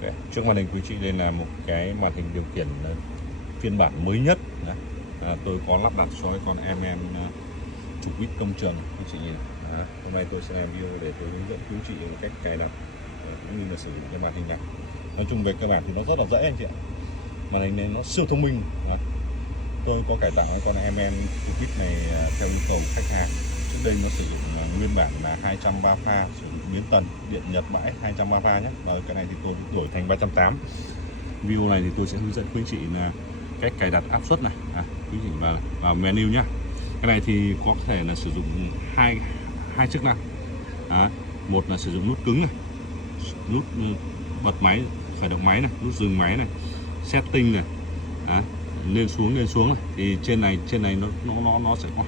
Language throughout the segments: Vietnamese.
Okay. Trước màn hình quý chị đây là một cái màn hình điều khiển phiên bản mới nhất. Tôi có lắp đặt cho cái con trục vít công trường quý chị nhìn. Hôm nay tôi sẽ làm video để tôi hướng dẫn quý chị cách cài đặt cũng như là sử dụng cái màn hình này. Nói chung về cơ bản thì nó rất là dễ anh chị ạ. Màn hình này nó siêu thông minh. Tôi có cải tạo cái con trục vít này theo yêu cầu khách hàng. Trước đây nó sử dụng nguyên bản là 230 pha, sử dụng biến tần điện Nhật bãi 230 pha nhé. Và cái này thì tôi đổi thành 380. Video này thì tôi sẽ hướng dẫn quý chị là cách cài đặt áp suất này. Quý chị vào menu nhá. Cái này thì có thể là sử dụng hai chức năng. Một là sử dụng nút cứng này, nút bật máy, khởi động máy này, nút dừng máy này, setting này, lên xuống này. Thì trên này nó sẽ có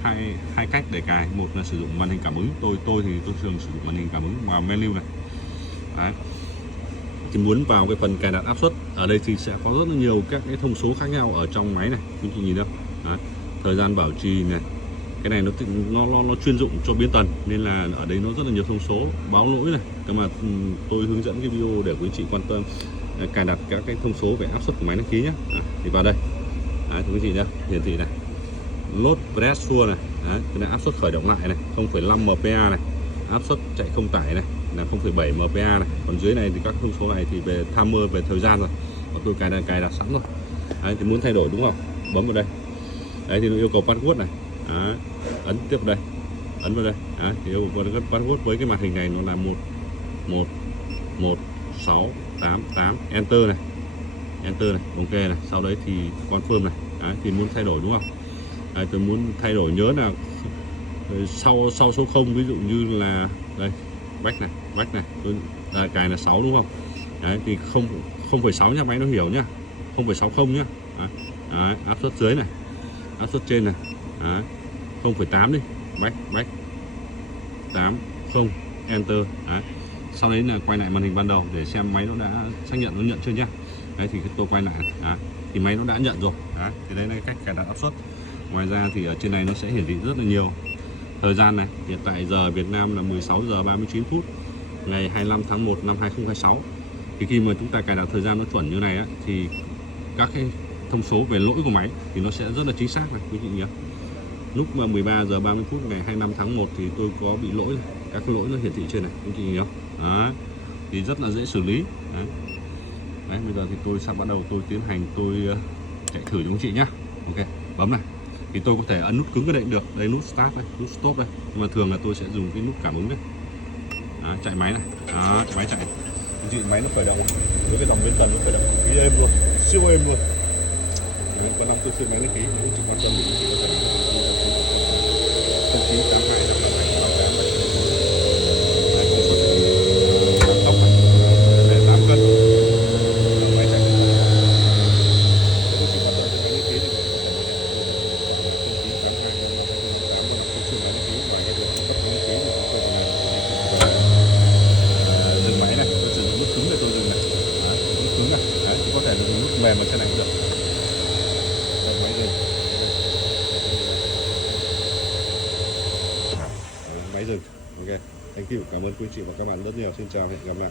hai cách để cài. Một là sử dụng màn hình cảm ứng, tôi thì tôi thường sử dụng màn hình cảm ứng vào menu này. Thì muốn vào cái phần cài đặt áp suất, ở đây thì sẽ có rất là nhiều các cái thông số khác nhau ở trong máy này, quý chị nhìn đâu. Thời gian bảo trì này, cái này nó chuyên dụng cho biến tần nên là ở đây nó rất là nhiều thông số, báo lỗi này. Cơ mà tôi hướng dẫn cái video để quý chị quan tâm cài đặt các cái thông số về áp suất của máy đăng ký nhé. Thì vào đây quý chị nhá, hiển thị này load press full này, cái này áp suất khởi động lại này 0,5 mpa này, áp suất chạy không tải này là 0,7 mpa này. Còn dưới này thì các thông số này thì về timer, về thời gian rồi, và tôi cài đặt sẵn rồi. Thì muốn thay đổi đúng không, bấm vào đây. Thì nó yêu cầu password này, ấn tiếp vào đây, ấn vào đây. Thì yêu cầu password với cái màn hình này nó là 111688, enter này, ok này. Sau đấy thì confirm này. Thì muốn thay đổi đúng không? Tôi muốn thay đổi, nhớ là sau số 0, ví dụ như là đây back này, tôi cài là 6 đúng không? Thì 0,6 nha, máy nó hiểu nhá, 0,60 nhá. Áp suất dưới này, áp suất trên này, 0,8 đi, back 80, enter. Sau đấy là quay lại màn hình ban đầu để xem máy nó đã xác nhận, nó nhận chưa nhá. Thì tôi quay lại, thì máy nó đã nhận rồi. Thì đấy là cách cài đặt áp suất. Ngoài ra thì ở trên này nó sẽ hiển thị rất là nhiều thời gian này. Hiện tại giờ Việt Nam là 16 giờ 39 phút ngày 25 tháng 1 năm 2026. Thì khi mà chúng ta cài đặt thời gian nó chuẩn như này thì các cái thông số về lỗi của máy thì nó sẽ rất là chính xác này quý chị nhé. Lúc mà 13 giờ 30 phút ngày 25 tháng 1 thì tôi có bị lỗi này. Các cái lỗi nó hiển thị trên này quý chị nhớ. Thì rất là dễ xử lý. Đấy, bây giờ thì tôi sẽ bắt đầu tôi tiến hành tôi chạy thử cho quý chị nhá. Ok, bấm này. Thì tôi có thể ấn nút cứng cái đây cũng được. Đây nút start đây, nút stop đây. Nhưng mà thường là tôi sẽ dùng cái nút cảm ứng đấy. Chạy máy này. Máy chạy. Quý chị, máy nó khởi động với cái dòng biến tần nó khởi động khí êm luôn, siêu êm luôn. Có 5 tư phiên máy đăng ký, nếu chị quan tâm thì chị có thể 0982 tốc này để 8 cân. Máy chạy. Nếu chị quan tâm đến máy đăng ký thì chị có thể 0982 chuyên máy đăng ký. Ngoài cái việc cấp máy đăng ký thì chúng tôi dừng máy này, tôi sử dụng nút cứng để tôi dừng này. Nút cứng này, chị có thể là dùng nút mềm ở trên này cũng được. Máy dừng. Ok, thank you, cảm ơn quý chị và các bạn rất nhiều. Xin chào, hẹn gặp lại.